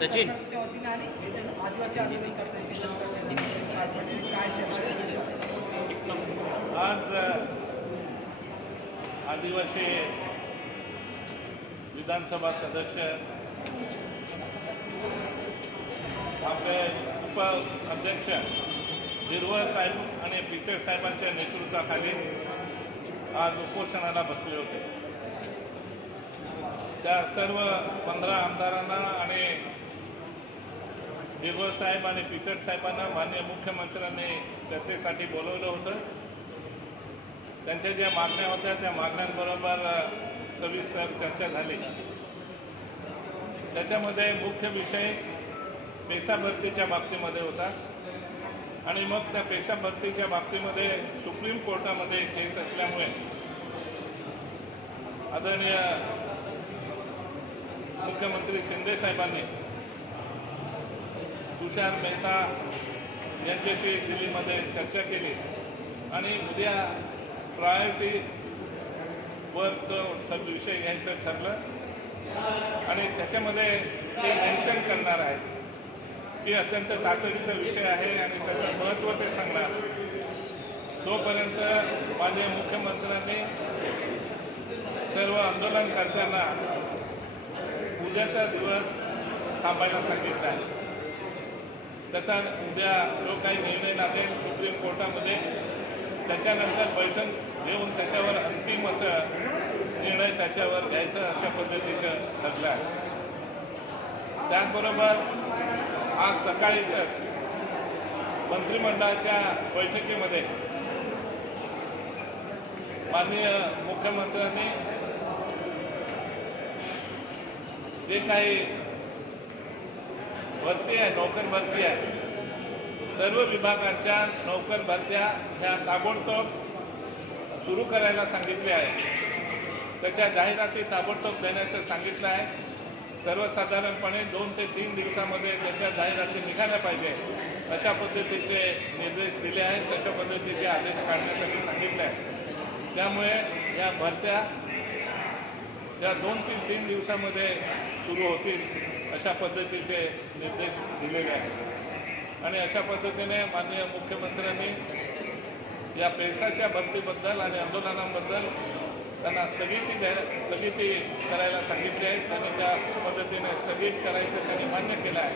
सचिन. आदिवासी आज आदिवासी विधानसभा सदस्य आपले उप अध्यक्ष निर्वळ साहेब आणि पीटर साहेबांच्या नेतृत्वाखाली आज उपोषणाला बसले होते त्या सर्व पंधरा आमदारांना आणि हिरवळ साहेब आणि पिकट साहेबांना माननीय मुख्यमंत्र्यांनी चर्चेसाठी बोलवलं होतं. त्यांच्या ज्या मागण्या होत्या त्या मागण्यांबरोबर सविस्तर चर्चा झाली. त्याच्यामध्ये मुख्य विषय पेशा भरतीच्या बाबतीमध्ये होता. आणि मग त्या पेशा भरतीच्या बाबतीमध्ये सुप्रीम कोर्टामध्ये केस असल्यामुळे आदरणीय मुख्यमंत्री शिंदे साहेबांनी तुषार मेहता यांच्याशी दिल्लीमध्ये चर्चा केली. आणि उद्या प्रायोरिटी वर तो सब विषय घ्यायचं ठरलं. आणि त्याच्यामध्ये ते मेन्शन करणार आहे की अत्यंत तातडीचा विषय आहे आणि त्याचं महत्त्व ते सांगणार. तोपर्यंत माननीय मुख्यमंत्र्यांनी सर्व आंदोलनकर्त्यांना उद्याचा दिवस थांबायला सांगितला आहे. त्याचा उद्या जो काही निर्णय लागेल सुप्रीम कोर्टामध्ये त्याच्यानंतर बैठक घेऊन त्याच्यावर अंतिम असं निर्णय त्याच्यावर घ्यायचं अशा पद्धतीचं ठरलं आहे. त्याचबरोबर आज सकाळीच मंत्रिमंडळाच्या बैठकीमध्ये माननीय मुख्यमंत्र्यांनी जे काही भरती आहे नोकर भरती आहे सर्व विभागाच्या नोकर भरत्या ह्या ताबडतोब सुरू करायला सांगितले आहे त्याच्या जाहिराती ताबडतोब देण्याचं सांगितलं आहे. सर्वसाधारणपणे दोन ते तीन दिवसामध्ये त्याच्या जाहिराती निघाल्या पाहिजे अशा पद्धतीचे निर्देश दिले आहेत तशा पद्धतीचे आदेश काढण्यासाठी सांगितले आहे त्यामुळे या भरत्या या दोन तीन तीन दिवसामध्ये सुरू होतील अशा पद्धतीचे निर्देश दिलेले आहेत. आणि अशा पद्धतीने माननीय मुख्यमंत्र्यांनी या पेशाच्या भरतीबद्दल आणि आंदोलनाबद्दल त्यांना स्थगिती द्या स्थगिती करायला सांगितली आहे. त्यांनी त्या पद्धतीने स्थगित करायचं त्यांनी मान्य केलं आहे.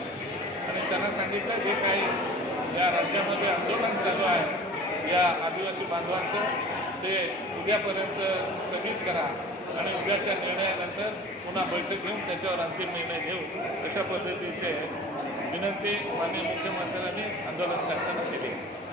आणि त्यांना सांगितलं जे काही या राज्यामध्ये आंदोलन चालू आहे या आदिवासी बांधवांचं ते उद्यापर्यंत स्थगित करा. आणि उद्याच्या निर्णयानंतर पुन्हा बैठक घेऊन त्याच्यावर अंतिम निर्णय घेऊ अशा पद्धतीचे विनंती माननीय मुख्यमंत्र्यांनी आंदोलनकर्त्यांना